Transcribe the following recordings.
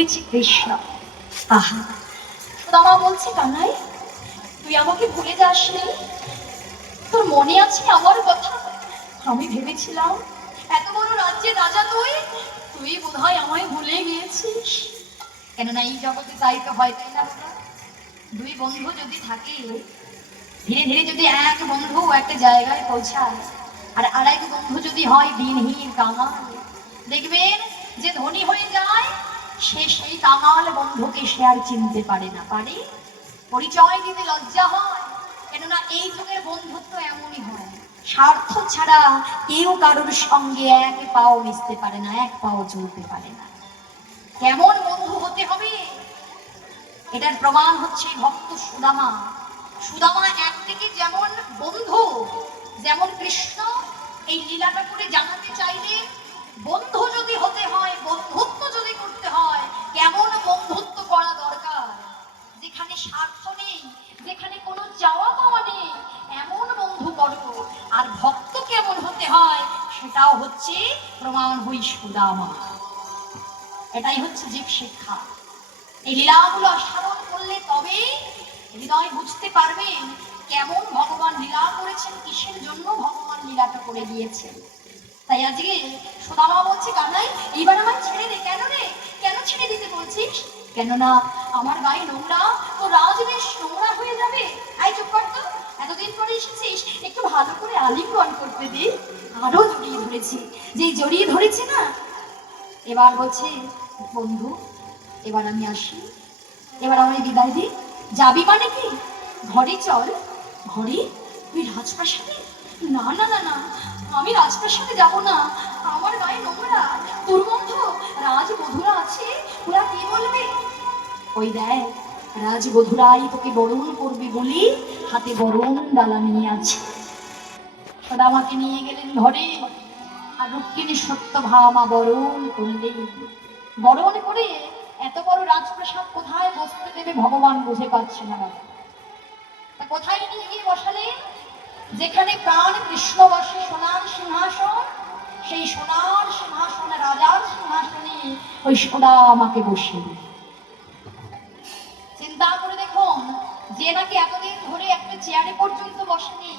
করেছে কৃষ্ণ। আহা, সুদামা বলছে, কানাই তুই আমাকে ভুলে যাসনি? তোর মনে আছে আমার কথা? আমি ভেবেছিলাম এত বড় রাজ্যের রাজা তুই, তুই বোধহয় আমায় ভুলে গিয়েছিস। কেননা এই জগতে তাই তো হয়, তাই না বাবা? দুই বন্ধু যদি থাকে, ধীরে ধীরে যদি এক বন্ধু একটা জায়গায় পৌঁছায় আর আরেক বন্ধু যদি হয় দিনহীন কাঙাল, দেখবেন যে ধনী হয়ে যায় সে সেই কাঙাল বন্ধুকে সে আর চিনতে পারে না, পারে পরিচয় দিতে লজ্জা হয়। কেননা এই যুগের বন্ধুত্ব এমনই হয়, স্বার্থ ছাড়া কেউ কারোর সঙ্গে এক পাও মিশতে পারে না, এক পাও চলতে পারে না। কেমন বন্ধু হতে হবে এটার প্রমাণ হচ্ছে ভক্ত সুদামা। সুদামা একদিকে যেমন বন্ধু, যেমন কৃষ্ণ এই লীলাটা করে জানাতে চাইলে বন্ধু যদি হতে হয়, বন্ধুত্ব যদি করতে হয়, কেমন বন্ধুত্ব করা দরকার, যেখানে স্বার্থ নেই, যেখানে কোনো চাওয়া পাওয়া নেই, এমন বন্ধু করো। আর ভক্ত কেমন হতে হয় সেটাও হচ্ছে প্রমাণ হই সুদামা। এটাই হচ্ছে জীব শিক্ষা। এই লীলাগুলো স্মরণ করলে তবেই হৃদয় বুঝতে পারবেন কেমন ভগবান লীলা করেছেন, কিসের জন্য ভগবান লীলাটা করে দিয়েছেন। তাই আজকে সুদামা বলছে, কানাই এইবার আমায় ছেড়ে দে। কেন রে, কেন ছেড়ে দিতে বলছিস? কেননা আমার গায়ে নোংরা, তো রাজ বেশ নোংরা হয়ে যাবে। আই চুপ কর তো, এতদিন পরে এসেছিস, একটু ভালো করে আলিঙ্গন করতে দে। আরো জড়িয়ে ধরেছি, যে জড়িয়ে ধরেছে না, এবার বলছে, বন্ধু এবার আমি আসি, এবার আমায় বিদায় দি। যাবি মানে কি? ঘরে চল। ঘরে? তুই রাজপ্রাসাদে? না না না না, আমি রাজপ্রাসাদে যাব না, আমার গায়ে নোংরা, দুর্গন্ধ, রাজবধূরা আছে, ওরা কি বলবে? ওই দেখ, রাজবধূরাই তোকে বরণ করবে বলি হাতে বরণ ডালা নিয়ে আছে। আমাকে নিয়ে গেলেন ঘরে, আর রুক্মিণী সত্যভামা বরণ করলেন। বরণ করে এত বড় রাজপ্রাসাদ কোথায় বসতে দেবে ভগবান বুঝে পাচ্ছে না। তা কোথায় নিয়ে গিয়ে বসালেন? যেখানে প্রাণ কৃষ্ণ বসে সোনার সিংহাসন, সেই সোনার সিংহাসনে, রাজার সিংহাসনে ওই সুদামাকে বসে। চিন্তা করে দেখুন, যে নাকি এতদিন ধরে একটা চেয়ারে পর্যন্ত বসেনি,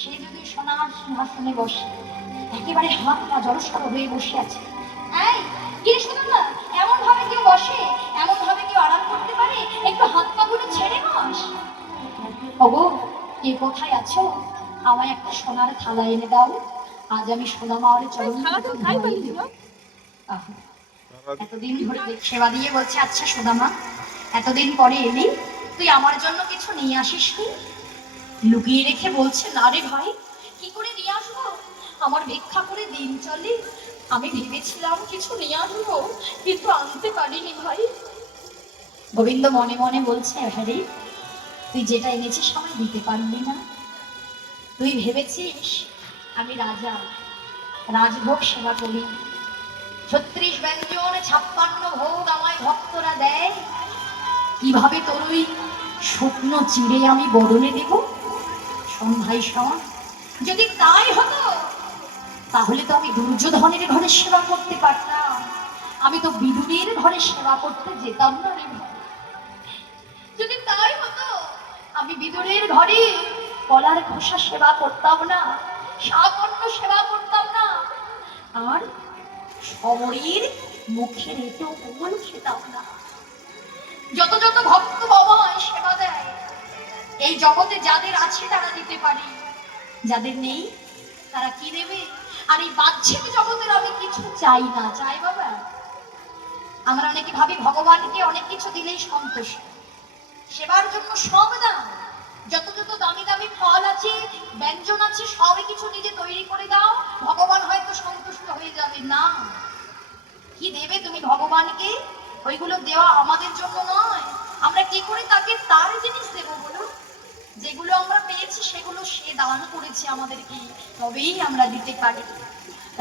সে যদি সোনার সিংহাসনে বসে, একেবারে হাত পা জড়সড় হয়ে বসে আছে। এই কি শুনুন না, এমন ভাবে কেউ বসে, এমন ভাবে কেউ আরাম করতে পারে? একটু হাত পা গুলো ছেড়ে বস। ওগো, কে কোথায় আছো? আমায় একটা সোনার থালা এনে দাও, আজ আমি সুদামার চরণ এতদিন ধরে সেবা দিয়ে বলছে, আচ্ছা সুদামা এতদিন পরে এলি, তুই আমার জন্য কিছু নিয়ে আসিসনি? লুকিয়ে রেখে বলছে, না রে ভাই, কি করে নিয়ে আসবো, আমার ভিক্ষা করে দিন চলে। আমি ভেবেছিলাম কিছু নিয়ে আসবো, কিন্তু আনতে পারিনি ভাই। গোবিন্দ মনে মনে বলছে, হ্যাঁ, তুই যেটা এনেছিস আমায় দিতে পারলি না। তুই ভেবেছিস আমি রাজা, রাজভোগ সেবা করি, 36 ব্যঞ্জন 56 ভোগ আমায় ভক্তরা দেয়, কিভাবে তোর ওই শুকনো চিড়ে আমি বরণে দেব? শোন ভাই শোন, যদি তাই হতো তাহলে তো আমি দুর্যোধনের ঘরে সেবা করতে পারতাম, আমি তো বিদুরের ঘরে সেবা করতে যেতাম না রে ভাই। যদি তাই হতো আমি বিদুরের ঘরে কলার খোসা সেবা করতাম না, সামান্য সেবা করতাম না, আর সময়ের মুখের এটো কোমল খেতাম না। যত যত ভক্ত বাবায় সেবা দেয়, এই জগতে যাদের আছে তারা দিতে পারে, যাদের নেই তারা কি দেবে? আর এই বাহ্যিক জগতের আমি কিছু চাই না। চাই বাবা? আমরা অনেকে ভাবি ভগবানকে অনেক কিছু দিলেই সন্তুষ্ট, সেবার জন্য সব দাও, যত যত দামি দামি ফল আছে, ব্যঞ্জন আছে, সবই কিছু নিজে তৈরি করে দাও, ভগবান হয়তো সন্তুষ্ট হয়ে যাবে। না, কি দেবে তুমি ভগবানকে? ওইগুলো দেওয়া আমাদের জন্য নয়। আমরা কি করে তাকে তার জিনিস দেবো বলো? যেগুলো আমরা পেয়েছি সেগুলো সে দান করেছে আমাদেরকে, তবেই আমরা দিতে পারি।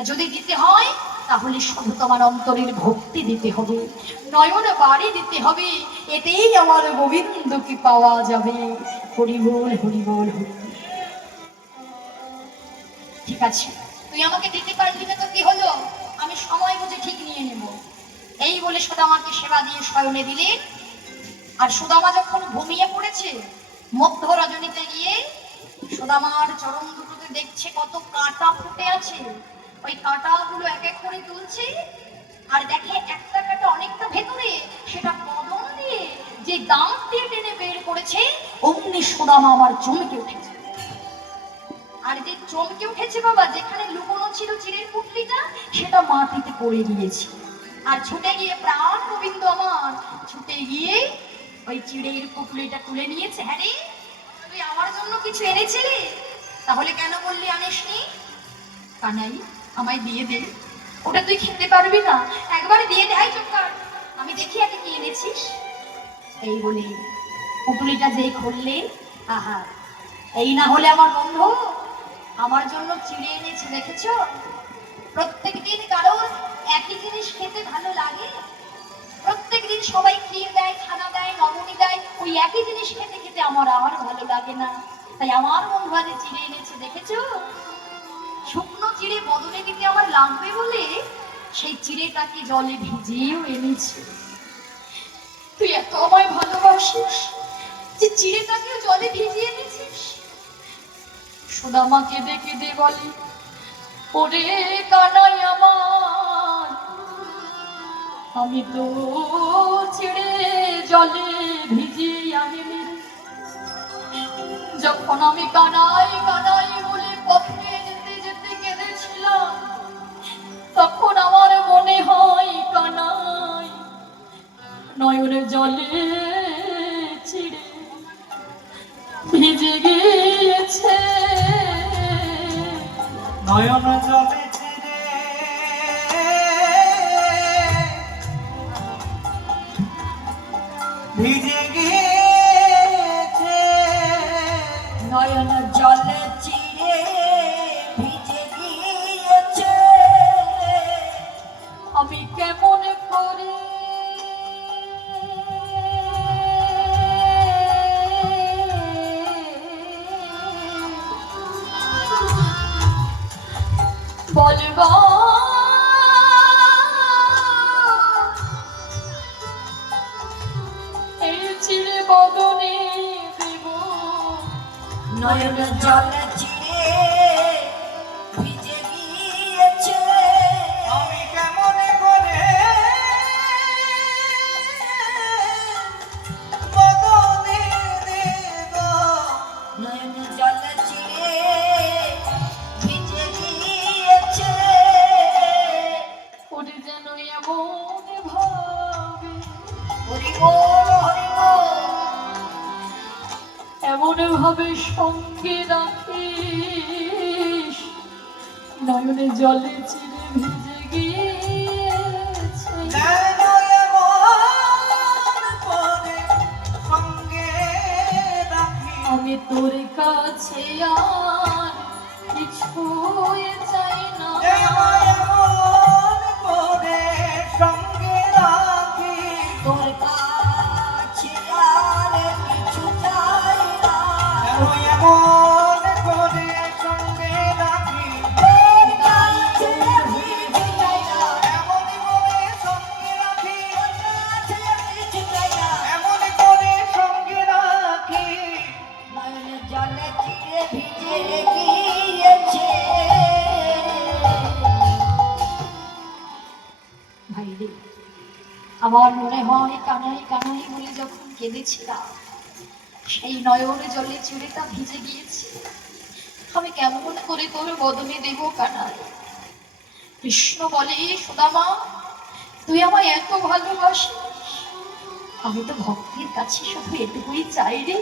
যদি দিতে হয় তাহলে শুধু তোমার অন্তরের ভক্তি দিতে হবে, নয়ন বাড়ি দিতে হবে, এতেই আমার গোবিন্দকে পাওয়া যাবে। হরি বল হরি বল হরি। ঠিক আছে, তুই আমাকে দিতে পারবি না তো কি হলো, আমি সময় বুঝে ঠিক নিয়ে নেব। এই বলে সুদামাকে সেবা দিয়ে শয়নে দিলেন। আর সুদামা যখন ঘুমিয়ে পড়েছে, মধ্য রজনীতে গিয়ে সুদামার চরণ দুটোতে দেখছে কত কাঁটা ফুটে আছে। ওই কাঁটাগুলো এক এক করে তুলছে, আর দেখে একটা কাঁটা অনেকটা ভেতরে, সেটা কদম দিয়ে যে দাঁত দিয়ে টেনে বের করেছে, অমনি সুদামা আমার চমকে উঠেছে। আর যে চমকে উঠেছে বাবা, যেখানে লুকোনো ছিল চিড়ের পুটলিটা, সেটা মাটিতে পড়ে গিয়েছে। আর ছুটে গিয়ে প্রাণ গোবিন্দ আমার ছুটে গিয়ে ওই চিড়ের পুটলিটা তুলে নিয়েছে। হ্যাঁ রে, তুই আমার জন্য কিছু এনেছিলি, তাহলে কেন বললি আনিসনি? কানাই, আমায় দিয়ে দে, ওটা তুই খেতে পারবি না, একবার দিয়ে দেয় চোখার, আমি দেখি আগে কি এনেছিস। এই বলে পুটলিটা যেই খুললে, আহা, এই না হলে আমার বন্ধু আমার জন্য চিড়ে এনেছে, দেখেছো? প্রত্যেকদিন কারোর একই জিনিস খেতে ভালো লাগে? প্রত্যেকদিন সবাই ক্ষীর দেয়, খানা দেয়, নবনী দেয়, ওই একই জিনিস খেতে খেতে আমার আর ভালো লাগে না। তাই আমার বন্ধু আজ চিড়ে এনেছে, দেখেছো? শুকনো চিড়ে বদলে দিতে আমার লাগবে বলে সেই চিড়েটাকে জলে ভিজিয়েও এনেছে। তুই এত আমায় ভালোবাসিস যে চিড়েটাকেও জলে ভিজিয়ে এনেছিস। সুদামা কেঁদে কেঁদে বলে, ওরে কানাই আমার, আমি তো চিড়ে জলে ভিজিয়ে আনিনি। যখন আমি কানাই কানাই বলে পথে যেতে যেতে কেঁদেছিলাম, তখন আমার মনে হয় কানাই নয়নের জলে চিড়ে ভিজে গিয়েছে। নয়ন জলে চিড়ে ভিজে গিয়েছে, নয়ন জলে চিড়ে ভিজে গিয়েছে, আমি কেমন করে বলবো এই চিড়ে বদনে দেব। নয়ন জলে চিড়ে ভিজে গিয়েছে, আমি কেমন করে বদনে দেব। নয়ন জলে চিড়ে ভিজে গিয়েছে, ওরে যেন এমন ভাবে, হরি বল হরি বল, এমন ভাবে সঙ্গে রাখিস, নয়নে জলে চিড়ে ভিজে গিয়েছে। যেন এমন করে সঙ্গে রাখি, আমি তোর কাছে আর কিছুই চাই না। যেন এমন করে সঙ্গে রাখি, তোর কাছে আর কিছু চাই না। যেন এমন করে সঙ্গে রাখি, তোর কাছে কিছু চাই না। এমন করে সঙ্গে রাখি, তোর কাছে কিছু চাই না। এমন করে সঙ্গে রাখি। নয়নের জলে চিড়ে ভিজে গিয়েছে। ভাই রে, আমার মনে হয় কানাই কানাই বলে যখন কেঁদেছিলাম, সেই নয়ন জলে চিড়েটা ভিজে গিয়েছে। আমি কেমন করে তোর বদনে দেব কানাই? কৃষ্ণ বলে, সুদামা তুই আমায় এত ভালোবাসিস, আমি তো ভক্তের কাছে শুধু এটুকুই চাই রে,